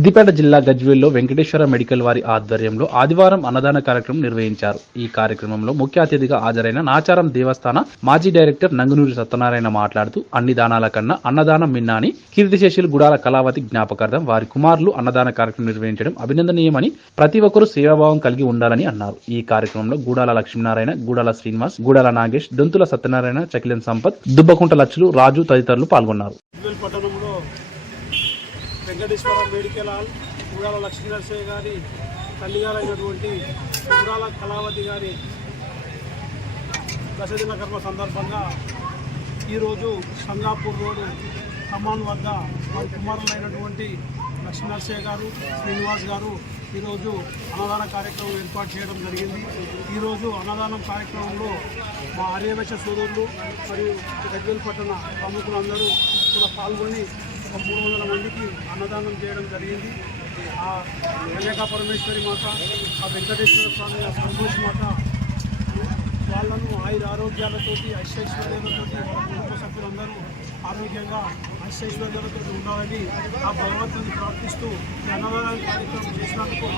సిద్దిపేట జిల్లా గజ్వేల్లో వెంకటేశ్వర మెడికల్ వారి ఆధ్వర్యంలో ఆదివారం అన్నదాన కార్యక్రమం నిర్వహించారు. ఈ కార్యక్రమంలో ముఖ్య అతిథిగా హాజరైన నాచారం దేవస్థాన మాజీ డైరెక్టర్ నంగునూరి సత్యనారాయణ మాట్లాడుతూ అన్ని దానాల కన్నా అన్నదానం మిన్నా అని కీర్తిశేషులు గుడాల కళావతి జ్ఞాపకార్థం వారి కుమారులు అన్నదాన కార్యక్రమం నిర్వహించడం అభినందనీయమని ప్రతి ఒక్కరూ సేవాభావం కలిగి ఉండాలని అన్నారు. ఈ కార్యక్రమంలో గూడాల లక్ష్మీనారాయణ గూడాల శ్రీనివాస్ గూడాల నాగేష్ దొంతుల సత్యనారాయణ చకిలన్ సంపత్ దుబ్బకుంట లక్షలు రాజు తదితరులు పాల్గొన్నారు. వెంకటేశ్వర మేడికల్ హాల్ గుడాల లక్ష్మీనరసయ్య గారి తల్లిగారైనటువంటి గుడాల కళావతి గారి దశదిన కర్మ సందర్భంగా ఈరోజు సంగాపూర్ రోడ్డు ఖమ్మాన్ వద్ద వారి కుమారులైనటువంటి లక్ష్మీనరసయ్య గారు శ్రీనివాస్ గారు ఈరోజు అన్నదాన కార్యక్రమం ఏర్పాటు చేయడం జరిగింది. ఈరోజు అన్నదానం కార్యక్రమంలో మా ఆర్యవేశ సోదరులు మరియు గజ్వేల్ పట్టణ ప్రముఖులందరూ కూడా పాల్గొని ఒక మూడు వందల మందికి అన్నదానం చేయడం జరిగింది. ఆ కన్యాకా పరమేశ్వరి మాత ఆ వెంకటేశ్వర స్వామి ఆ సంతోష్ మాత వాళ్ళను ఆయుర ఆరోగ్యాలతోటి ఐశ్వర్యాలతో కుటుంబ సభ్యులందరూ ఆరోగ్యంగా ఐశ్వర్యాలతో ఉండాలని ఆ భగవంతుని ప్రార్థిస్తూ అన్నదానం కార్యక్రమం చేసినందుకు